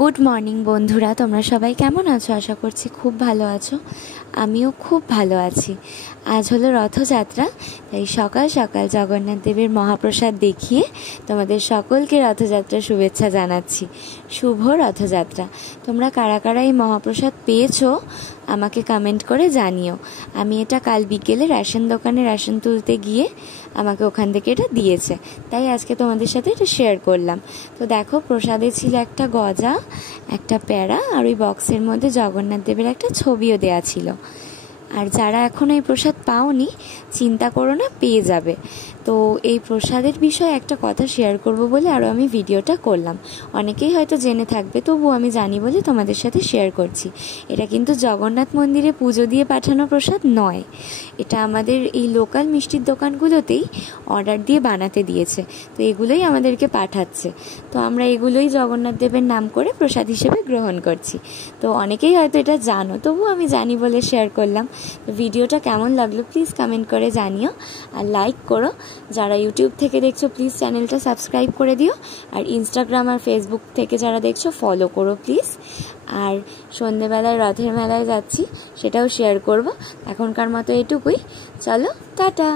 Good morning বন্ধুরা, তোমরা সবাই কেমন আছো? আশা করছি খুব ভালো আছো। আমিও খুব ভালো আছি। আজ হলো রথযাত্রা, তাই সকাল সকাল জগন্নাথ দেবের মহাপ্রসাদ দেখিয়ে তোমাদের সকলকে রথযাত্রার শুভেচ্ছা জানাচ্ছি। শুভ রথযাত্রা। তোমরা কারা কারা এই মহাপ্রসাদ পেয়েছো আমাকে কমেন্ট করে জানিও। আমি এটা কাল বিকেলে রেশন দোকানে রেশন তুলতে গিয়ে আমাকে ওখান থেকে এটা দিয়েছে, তাই আজকে তোমাদের সাথে এটা শেয়ার করলাম। তো দেখো, প্রসাদে ছিল একটা গজা, একটা প্যাড়া, আর ওই বক্সের মধ্যে জগন্নাথ দেবের একটা ছবিও দেয়া ছিল। আর যারা এখনও এই প্রসাদ পাওনি, চিন্তা করো না, পেয়ে যাবে। তো এই প্রসাদের বিষয়ে একটা কথা শেয়ার করব বলে আরও আমি ভিডিওটা করলাম। অনেকেই হয়তো জেনে থাকবে, তবুও আমি জানি বলে তোমাদের সাথে শেয়ার করছি। এটা কিন্তু জগন্নাথ মন্দিরে পুজো দিয়ে পাঠানো প্রসাদ নয়, এটা আমাদের এই লোকাল মিষ্টির দোকানগুলোতেই অর্ডার দিয়ে বানাতে দিয়েছে। তো এগুলোই আমাদেরকে পাঠাচ্ছে, তো আমরা এগুলোই জগন্নাথ দেবের নাম করে প্রসাদ হিসেবে গ্রহণ করছি। তো অনেকেই হয়তো এটা জানো, তবুও আমি জানি বলে শেয়ার করলাম। তো ভিডিওটা কেমন লাগলো প্লিজ কমেন্ট করে জানিও, আর লাইক করো। যারা ইউটিউব থেকে দেখছো প্লিজ চ্যানেলটা সাবস্ক্রাইব করে দিও, আর ইনস্টাগ্রাম আর ফেসবুক থেকে যারা দেখছো ফলো করো প্লিজ। আর সন্ধেবেলায় রথের মেলায় যাচ্ছি, সেটাও শেয়ার করব। এখনকার মতো এটুকুই, চলো টাটা।